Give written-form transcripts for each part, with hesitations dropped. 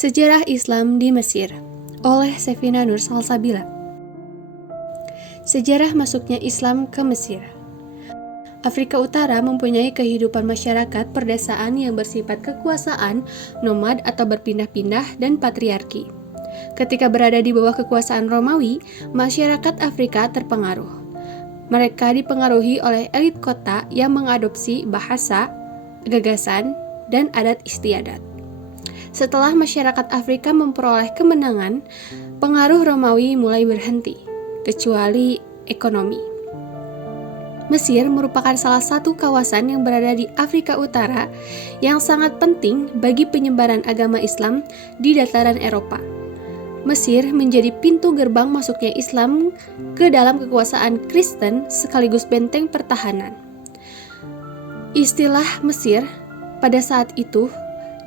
Sejarah Islam di Mesir oleh Sefina Nur Salsabila. Sejarah masuknya Islam ke Mesir. Afrika Utara mempunyai kehidupan masyarakat perdesaan yang bersifat kekuasaan, nomad atau berpindah-pindah, dan patriarki. Ketika berada di bawah kekuasaan Romawi, masyarakat Afrika terpengaruh. Mereka dipengaruhi oleh elit kota yang mengadopsi bahasa, gagasan, dan adat istiadat. Setelah masyarakat Afrika memperoleh kemenangan, pengaruh Romawi mulai berhenti, kecuali ekonomi. Mesir merupakan salah satu kawasan yang berada di Afrika Utara yang sangat penting bagi penyebaran agama Islam di dataran Eropa. Mesir menjadi pintu gerbang masuknya Islam ke dalam kekuasaan Kristen sekaligus benteng pertahanan. Istilah Mesir pada saat itu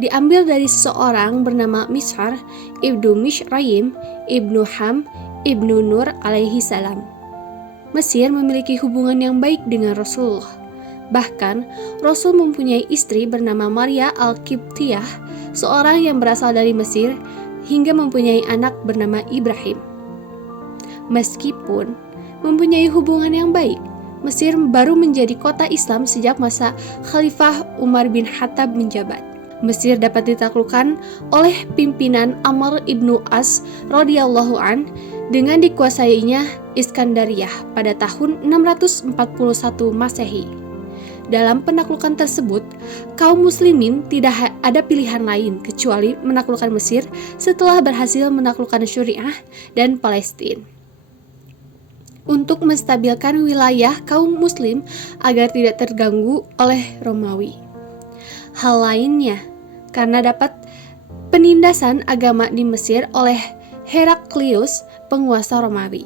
diambil dari seseorang bernama Mishar ibnu Mishrayim ibnu Ham ibnu Nur alaihi salam. Mesir memiliki hubungan yang baik dengan Rasulullah. Bahkan, Rasul mempunyai istri bernama Maria Al-Qibtiyah, seorang yang berasal dari Mesir, hingga mempunyai anak bernama Ibrahim. Meskipun mempunyai hubungan yang baik, Mesir baru menjadi kota Islam sejak masa Khalifah Umar bin Khattab menjabat. Mesir dapat ditaklukkan oleh pimpinan Amr ibnu As radhiyallahu an dengan dikuasainya Iskandariyah pada tahun 641 Masehi. Dalam penaklukan tersebut, kaum muslimin tidak ada pilihan lain kecuali menaklukkan Mesir setelah berhasil menaklukkan Syuriah dan Palestina. Untuk menstabilkan wilayah kaum muslim agar tidak terganggu oleh Romawi. Hal lainnya, karena dapat penindasan agama di Mesir oleh Heraklius, penguasa Romawi.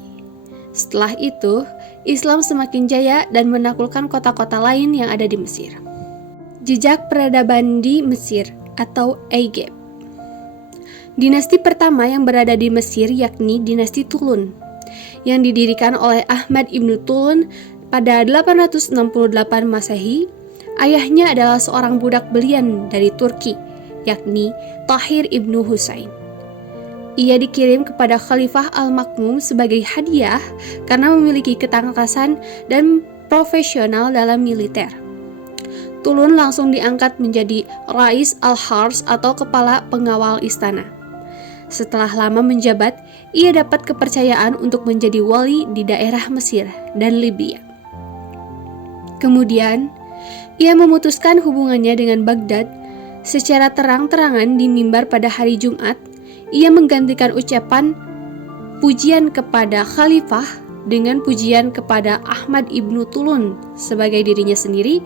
Setelah itu, Islam semakin jaya dan menaklukkan kota-kota lain yang ada di Mesir. Jejak peradaban di Mesir atau Aigep. Dinasti pertama yang berada di Mesir yakni dinasti Tulun, yang didirikan oleh Ahmad ibnu Tulun pada 868 Masehi. Ayahnya adalah seorang budak belian dari Turki, yakni Tahir ibnu Husain. Ia dikirim kepada Khalifah Al-Makmum sebagai hadiah karena memiliki ketangkasan dan profesional dalam militer. Tulun langsung diangkat menjadi Rais Al-Hars atau kepala pengawal istana. Setelah lama menjabat, ia dapat kepercayaan untuk menjadi wali di daerah Mesir dan Libya. Kemudian, ia memutuskan hubungannya dengan Baghdad secara terang-terangan di mimbar pada hari Jumat. Ia menggantikan ucapan pujian kepada Khalifah dengan pujian kepada Ahmad ibnu Tulun sebagai dirinya sendiri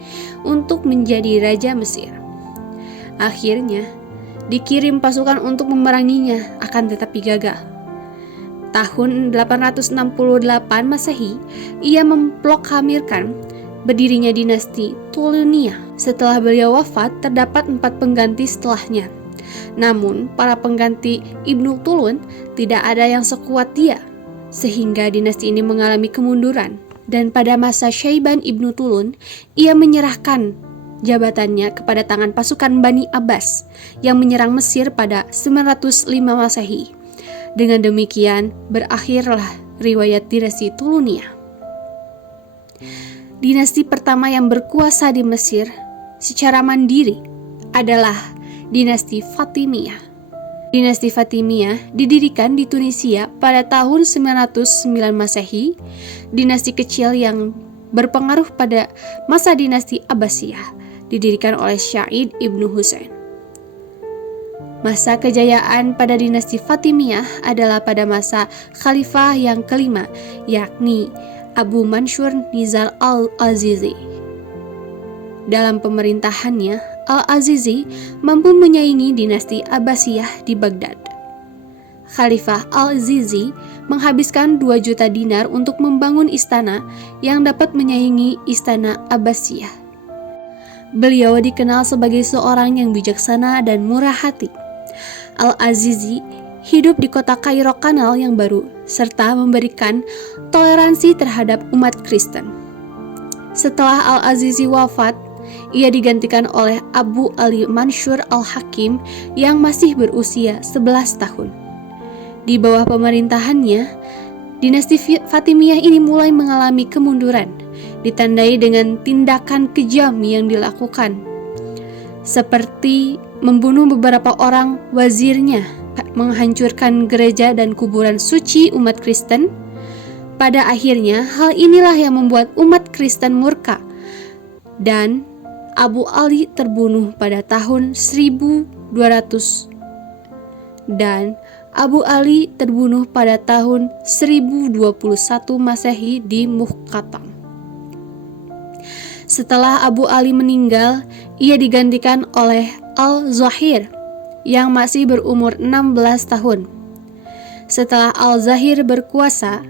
untuk menjadi Raja Mesir. Akhirnya, dikirim pasukan untuk memeranginya, akan tetapi gagal. Tahun 868 Masehi, ia memproklamirkan berdirinya dinasti Tulunia. Setelah beliau wafat, terdapat 4 pengganti setelahnya. Namun, para pengganti Ibnu Tulun tidak ada yang sekuat dia, sehingga dinasti ini mengalami kemunduran. Dan pada masa Syaiban Ibnu Tulun, ia menyerahkan jabatannya kepada tangan pasukan Bani Abbas yang menyerang Mesir pada 905 Masehi. Dengan demikian, berakhirlah riwayat dinasti Tulunia. Dinasti pertama yang berkuasa di Mesir secara mandiri adalah dinasti Fatimiyah. Dinasti Fatimiyah didirikan di Tunisia pada tahun 909 Masehi. Dinasti kecil yang berpengaruh pada masa dinasti Abbasiyah didirikan oleh Syahid ibnu Husain. Masa kejayaan pada dinasti Fatimiyah adalah pada masa khalifah yang kelima, yakni Abu Mansur Nizar al-Azizi. Dalam pemerintahannya, Al-Azizi mampu menyaingi dinasti Abbasiyah di Baghdad. Khalifah Al-Azizi menghabiskan 2 juta dinar untuk membangun istana yang dapat menyaingi istana Abbasiyah. Beliau dikenal sebagai seorang yang bijaksana dan murah hati. Al-Azizi hidup di kota Kairo Kanal yang baru, serta memberikan toleransi terhadap umat Kristen. Setelah Al-Azizi wafat, ia digantikan oleh Abu Ali Mansur al-Hakim yang masih berusia 11 tahun. Di bawah pemerintahannya, dinasti Fatimiyah ini mulai mengalami kemunduran, ditandai dengan tindakan kejam yang dilakukan, seperti membunuh beberapa orang wazirnya, menghancurkan gereja dan kuburan suci umat Kristen. Pada akhirnya, hal inilah yang membuat umat Kristen murka, dan Abu Ali terbunuh pada tahun 1200 dan Abu Ali terbunuh pada tahun 1021 Masehi di Muqattam. Setelah Abu Ali meninggal, ia digantikan oleh Al-Zahir yang masih berumur 16 tahun. Setelah Al-Zahir berkuasa,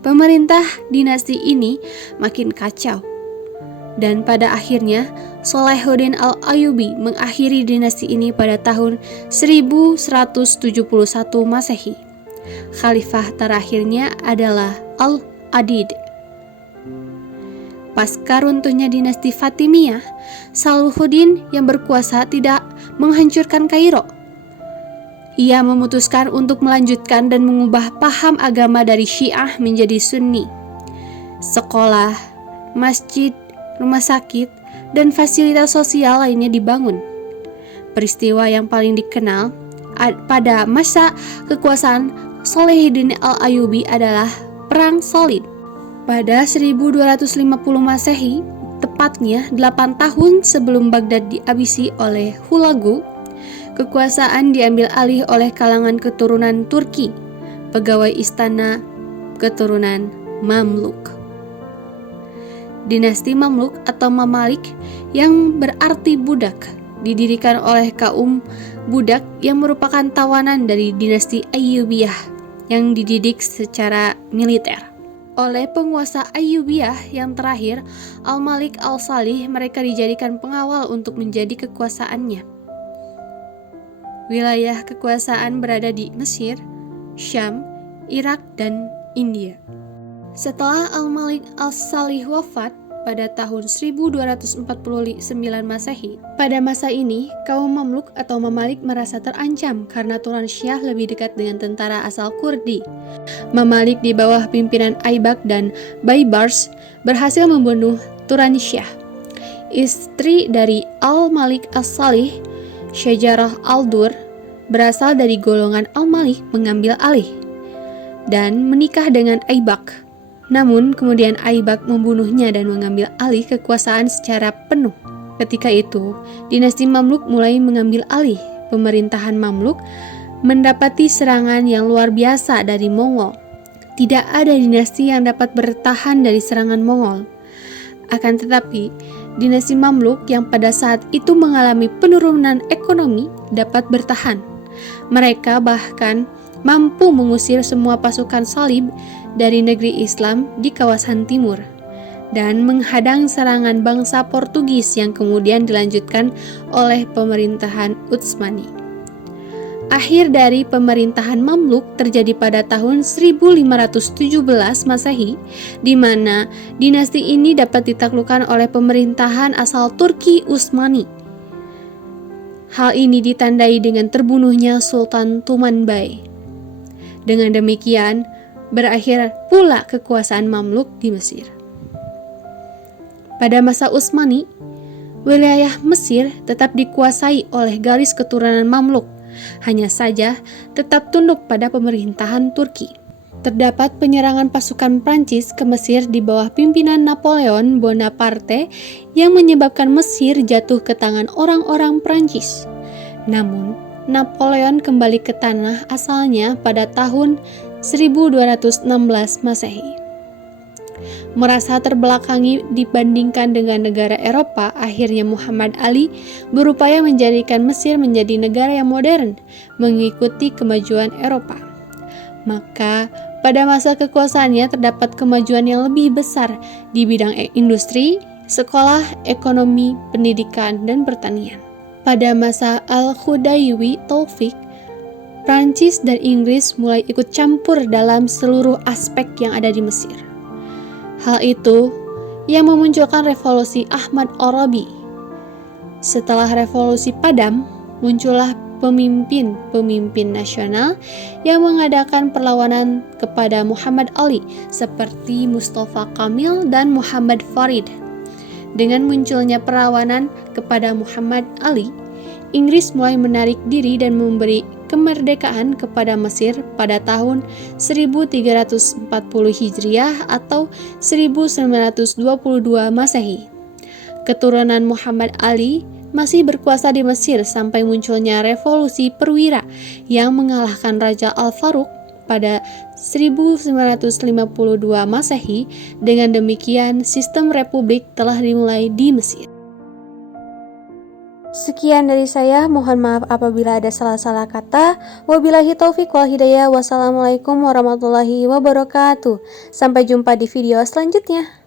pemerintah dinasti ini makin kacau. Dan pada akhirnya, Salahuddin Al-Ayyubi mengakhiri dinasti ini pada tahun 1171 Masehi. Khalifah terakhirnya adalah Al-Adid. Pasca runtuhnya dinasti Fatimiyah, Salahuddin yang berkuasa tidak menghancurkan Kairo. Ia memutuskan untuk melanjutkan dan mengubah paham agama dari Syiah menjadi Sunni. Sekolah, masjid, rumah sakit, dan fasilitas sosial lainnya dibangun. Peristiwa yang paling dikenal pada masa kekuasaan Salahuddin Al-Ayyubi adalah Perang Salib. Pada 1250 Masehi, tepatnya 8 tahun sebelum Baghdad dihabisi oleh Hulagu, kekuasaan diambil alih oleh kalangan keturunan Turki, pegawai istana keturunan Mamluk. Dinasti Mamluk atau Mamalik yang berarti budak didirikan oleh kaum budak yang merupakan tawanan dari dinasti Ayyubiyah yang dididik secara militer. Oleh penguasa Ayyubiyah yang terakhir, Al-Malik Al-Salih, mereka dijadikan pengawal untuk menjadi kekuasaannya. Wilayah kekuasaan berada di Mesir, Syam, Irak, dan India. Setelah Al-Malik Al-Salih wafat pada tahun 1249 Masehi, pada masa ini kaum Mamluk atau Mamalik merasa terancam karena Turan Syiah lebih dekat dengan tentara asal Kurdi. Mamalik di bawah pimpinan Aibak dan Baybars berhasil membunuh Turan Syiah. Istri dari Al-Malik Al-Salih, Syajarah Al-Dur, berasal dari golongan Al-Malik, mengambil alih dan menikah dengan Aibak. Namun kemudian Aibak membunuhnya dan mengambil alih kekuasaan secara penuh. Ketika itu, dinasti Mamluk mulai mengambil alih. Pemerintahan Mamluk mendapati serangan yang luar biasa dari Mongol. Tidak ada dinasti yang dapat bertahan dari serangan Mongol. Akan tetapi, dinasti Mamluk yang pada saat itu mengalami penurunan ekonomi dapat bertahan. Mereka bahkan mampu mengusir semua pasukan salib dari negeri Islam di kawasan timur dan menghadang serangan bangsa Portugis yang kemudian dilanjutkan oleh pemerintahan Utsmani. Akhir dari pemerintahan Mamluk terjadi pada tahun 1517 Masehi, di mana dinasti ini dapat ditaklukkan oleh pemerintahan asal Turki Utsmani. Hal ini ditandai dengan terbunuhnya Sultan Tumanbay. Dengan demikian, berakhir pula kekuasaan Mamluk di Mesir. Pada masa Utsmani, wilayah Mesir tetap dikuasai oleh garis keturunan Mamluk, hanya saja tetap tunduk pada pemerintahan Turki. Terdapat penyerangan pasukan Prancis ke Mesir di bawah pimpinan Napoleon Bonaparte yang menyebabkan Mesir jatuh ke tangan orang-orang Prancis. Namun, Napoleon kembali ke tanah asalnya pada tahun 1216 Masehi. Merasa terbelakangi dibandingkan dengan negara Eropa, akhirnya Muhammad Ali berupaya menjadikan Mesir menjadi negara yang modern, mengikuti kemajuan Eropa. Maka, pada masa kekuasaannya terdapat kemajuan yang lebih besar di bidang industri, sekolah, ekonomi, pendidikan, dan pertanian. Pada masa Al-Khudaywi Taufik, Prancis dan Inggris mulai ikut campur dalam seluruh aspek yang ada di Mesir. Hal itu yang memunculkan revolusi Ahmad Arabi Setelah revolusi padam, muncullah pemimpin-pemimpin nasional yang mengadakan perlawanan kepada Muhammad Ali seperti Mustafa Kamil dan Muhammad Farid. Dengan munculnya perlawanan kepada Muhammad Ali, Inggris mulai menarik diri dan memberi kemerdekaan kepada Mesir pada tahun 1340 Hijriah atau 1922 Masehi. Keturunan Muhammad Ali masih berkuasa di Mesir sampai munculnya revolusi perwira yang mengalahkan Raja Al-Faruq pada 1952 Masehi. Dengan demikian, sistem republik telah dimulai di Mesir. Sekian dari saya, mohon maaf apabila ada salah-salah kata. Wabillahi taufik wal hidayah. Wassalamualaikum warahmatullahi wabarakatuh. Sampai jumpa di video selanjutnya.